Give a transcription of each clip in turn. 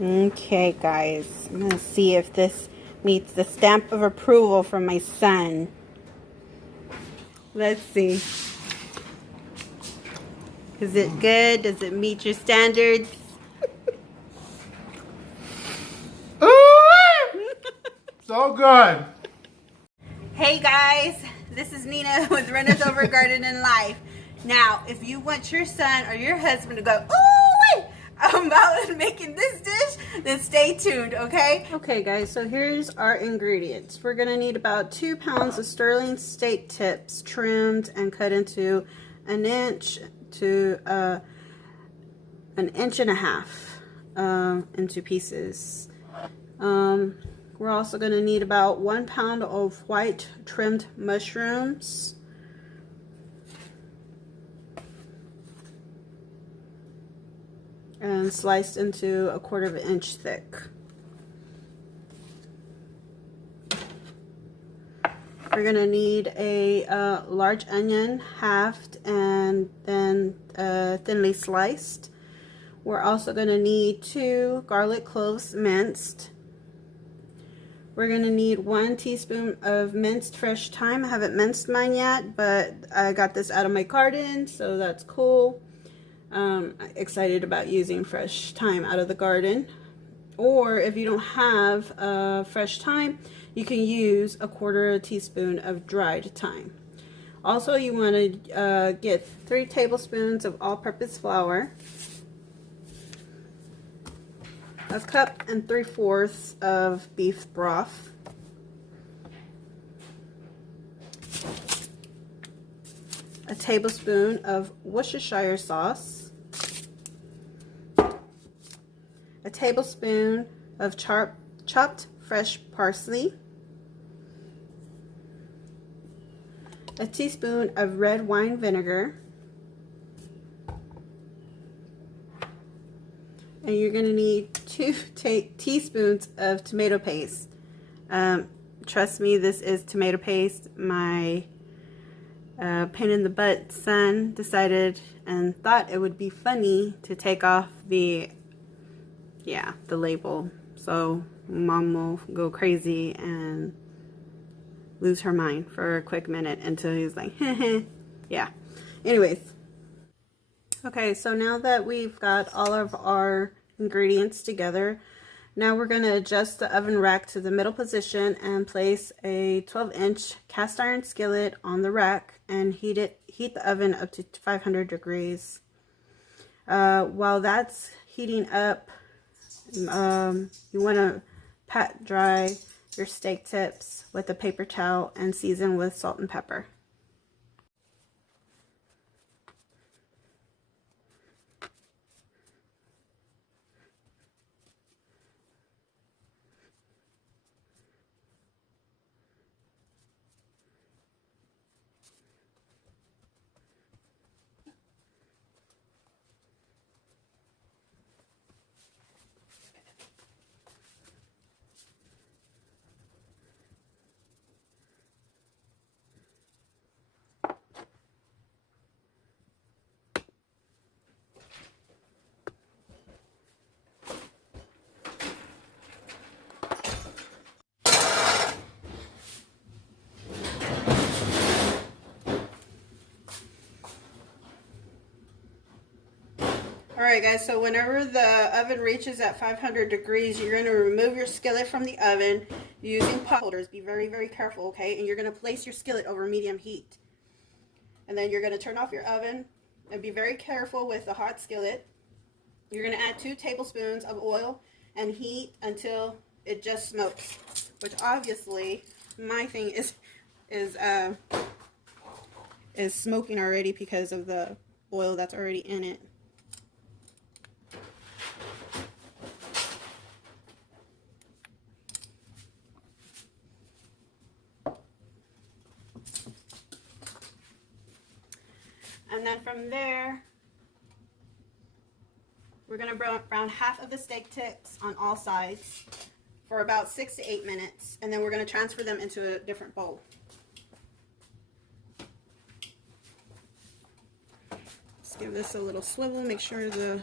Okay, guys, I'm gonna see if this meets the stamp of approval from my son. Let's see. Is it good? Does it meet your standards? So good. Hey guys, this is Nina with Runners Over Garden and Life. Now, if you want your son or your husband to go, ooh, about making this dish, then stay tuned, okay? Okay guys, so here's our ingredients. We're gonna need about 2 pounds of sterling steak tips, trimmed and cut into 1 inch to 1.5 inches into pieces. We're also going to need about 1 pound of white trimmed mushrooms. And sliced into 1/4 inch thick. We're going to need a large onion, halved and then thinly sliced. We're also going to need 2 garlic cloves minced. We're going to need 1 teaspoon of minced fresh thyme. I haven't minced mine yet, but I got this out of my garden, so that's cool. I'm excited about using fresh thyme out of the garden. Or if you don't have fresh thyme, you can use 1/4 teaspoon of dried thyme. Also, you want to get 3 tablespoons of all-purpose flour, 1 cup and 3/4 of beef broth, a tablespoon of Worcestershire sauce, a tablespoon of chopped fresh parsley, a teaspoon of red wine vinegar, and you're going to need 2 teaspoons of tomato paste. Trust me, this is tomato paste. My pain in the butt son decided and thought it would be funny to take off the label. So mom will go crazy and lose her mind for a quick minute until he's like, yeah. Anyways. Okay, so now that we've got all of our ingredients together, now we're going to adjust the oven rack to the middle position and place a 12-inch cast iron skillet on the rack and heat the oven up to 500 degrees. While that's heating up, you want to pat dry your steak tips with a paper towel and season with salt and pepper. Alright guys, so whenever the oven reaches at 500 degrees, you're going to remove your skillet from the oven using pot holders. Be very, very careful, okay? And you're going to place your skillet over medium heat. And then you're going to turn off your oven and be very careful with the hot skillet. You're going to add 2 tablespoons of oil and heat until it just smokes. Which obviously, my thing is smoking already because of the oil that's already in it. And then from there, we're going to brown half of the steak tips on all sides for about 6 to 8 minutes. And then we're going to transfer them into a different bowl. Let's give this a little swivel, make sure the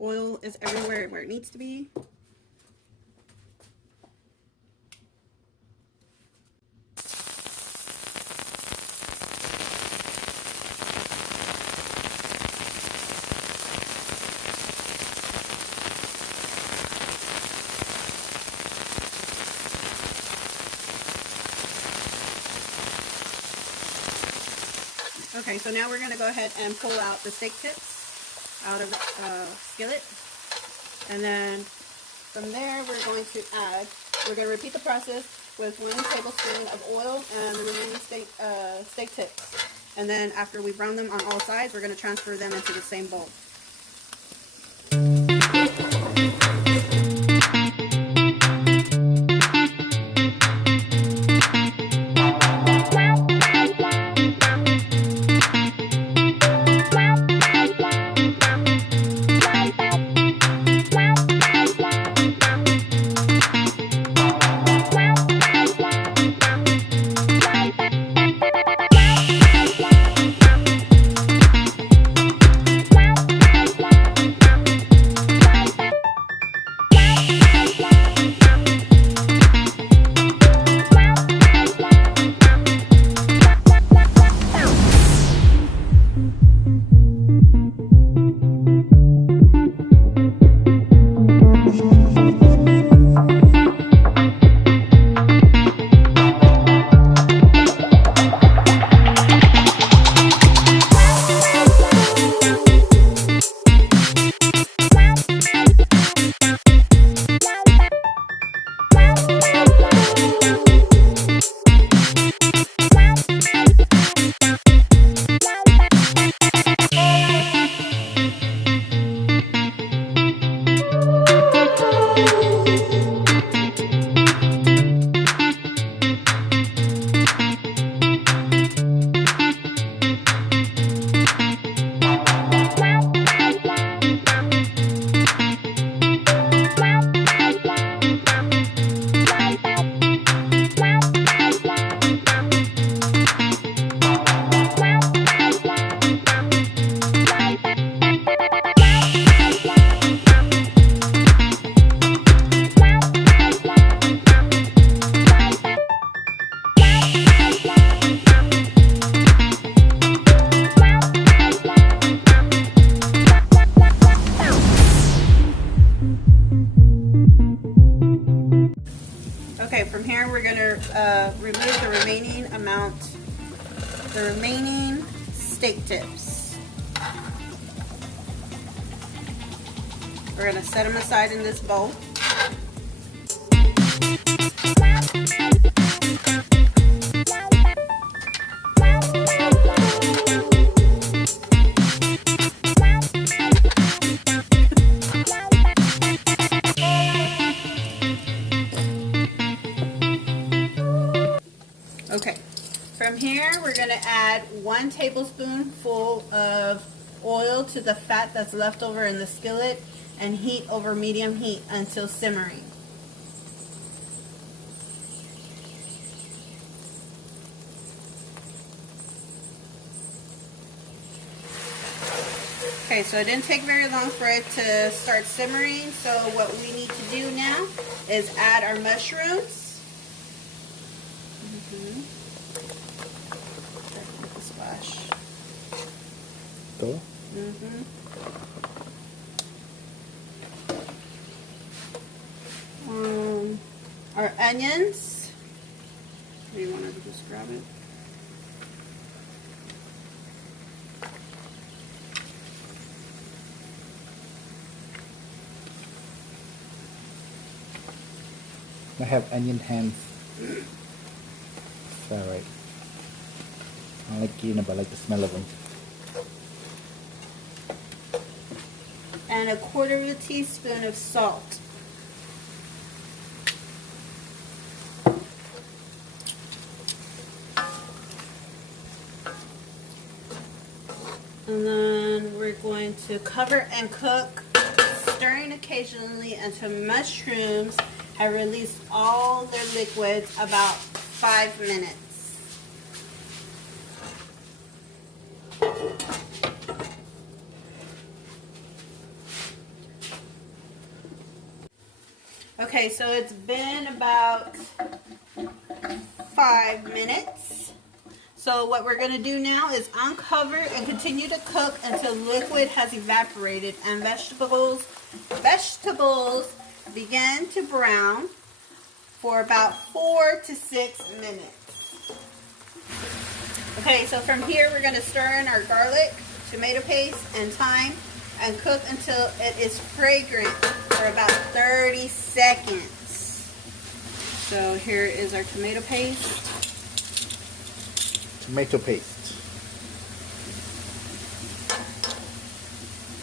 oil is everywhere where it needs to be. Okay, so now we're going to go ahead and pull out the steak tips out of the skillet. And then from there, we're going to repeat the process with 1 tablespoon of oil and the remaining steak tips. And then after we brown them on all sides, we're going to transfer them into the same bowl. Okay, from here we're going to remove the remaining steak tips. We're going to set them aside in this bowl. Okay, from here we're going to add 1 tablespoonful of oil to the fat that's left over in the skillet and heat over medium heat until simmering. Okay, so it didn't take very long for it to start simmering, so what we need to do now is add our mushrooms. Splash. Todo? Our onions. Do you want to just grab it? I have onion hands. It's alright. I like eating them, but I like the smell of them. And 1/4 teaspoon of salt. And then we're going to cover and cook, stirring occasionally until mushrooms have released all their liquids, about 5 minutes. Okay, so it's been about 5 minutes. So what we're going to do now is uncover and continue to cook until liquid has evaporated and vegetables begin to brown for about 4 to 6 minutes. Okay, so from here we're going to stir in our garlic, tomato paste, and thyme and cook until it is fragrant for about 30 seconds. So here is our tomato paste. Tomato paste.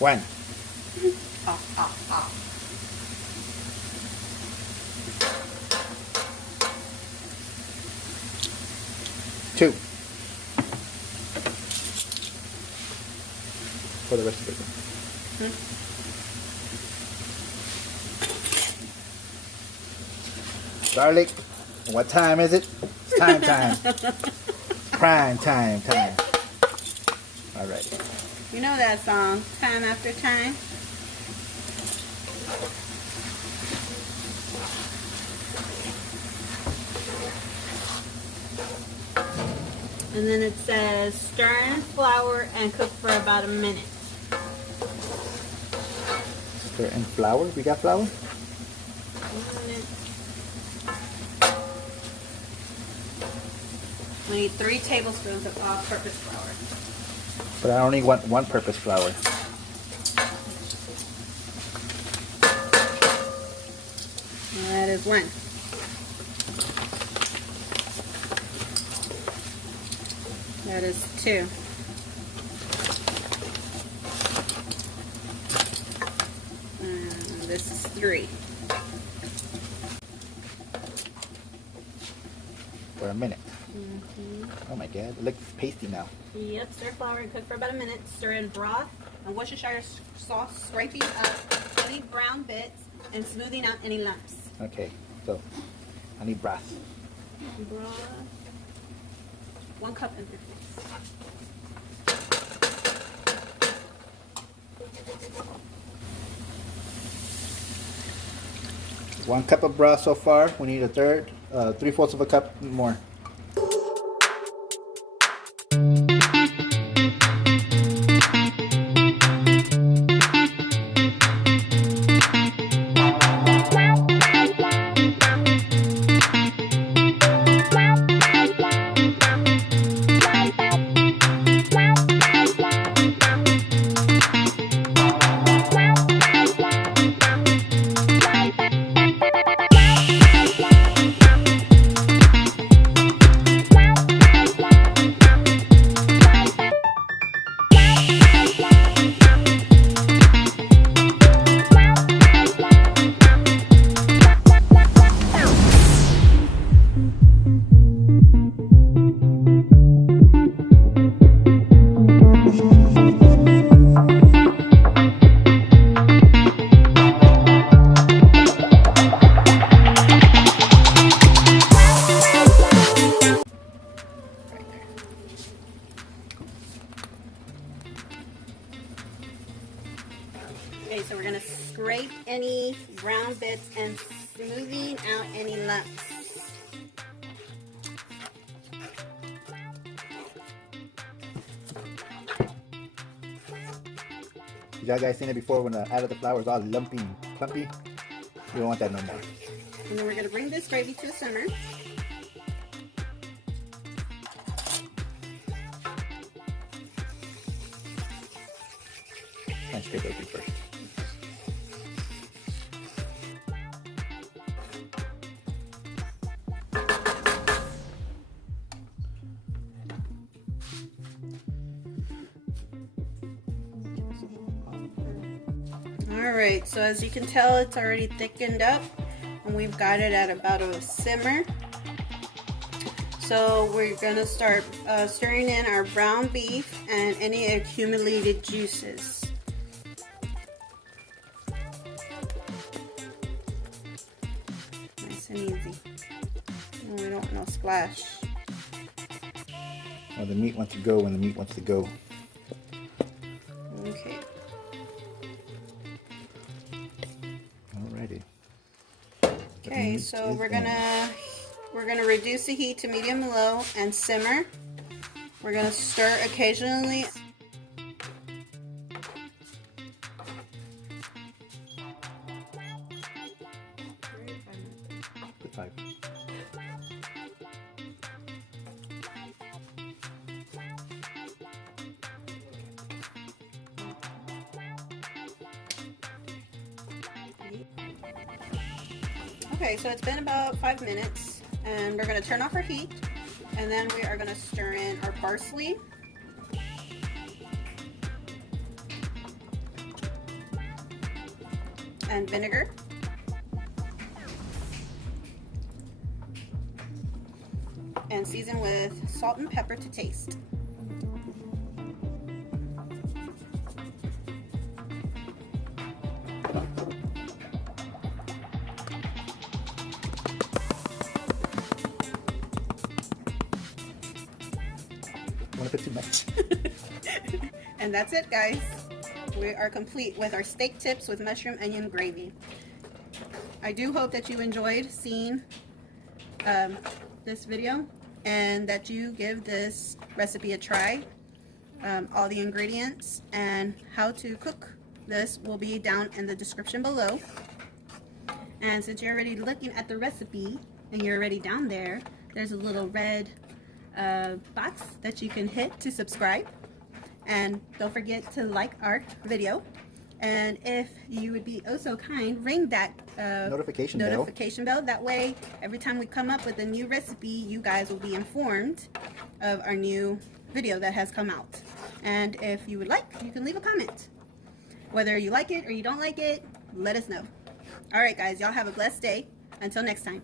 1. Ah. 2. For the rest of it. Garlic. What time is it? It's time. Prime time. All right. You know that song, Time After Time? And then it says stir in flour and cook for about a minute. Stir in flour. We got flour? 1 minute. We need 3 tablespoons of all-purpose flour. But I only want one-purpose flour. And that is 1. That is 2. And this is 3. For a minute. Oh my god, it looks pasty now. Yep, stir flour and cook for about a minute. Stir in broth and Worcestershire sauce, scraping up any brown bits and smoothing out any lumps. Okay, so I need broth. Broth. 1 cup and 3 1 cup of broth so far. We need a third, 3/4 of a cup more. Okay, so we're going to scrape any brown bits and smoothing out any lumps. Y'all guys seen it before when the out of the flour is all lumpy and clumpy? You don't want that no more. And then we're going to bring this gravy to a simmer. And scrape it first. Alright, so as you can tell, it's already thickened up and we've got it at about a simmer. So we're going to start stirring in our brown beef and any accumulated juices. Nice and easy. And we don't want no splash. Well, the meat wants to go when the meat wants to go. Okay. Alrighty. Okay, so we're gonna reduce the heat to medium low and simmer. We're gonna stir occasionally. Five. Okay, so it's been about 5 minutes, and we're gonna turn off our heat, and then we are gonna stir in our parsley. And vinegar. And season with salt and pepper to taste. Want to put too much? And that's it, guys. We are complete with our steak tips with mushroom onion gravy. I do hope that you enjoyed seeing this video and that you give this recipe a try. All the ingredients and how to cook this will be down in the description below. And since you're already looking at the recipe and you're already down there, there's a little red box that you can hit to subscribe. And don't forget to like our video. And if you would be oh so kind, ring that Notification bell. That way, every time we come up with a new recipe, you guys will be informed of our new video that has come out. And if you would like, you can leave a comment. Whether you like it or you don't like it, let us know. Alright guys, y'all have a blessed day. Until next time.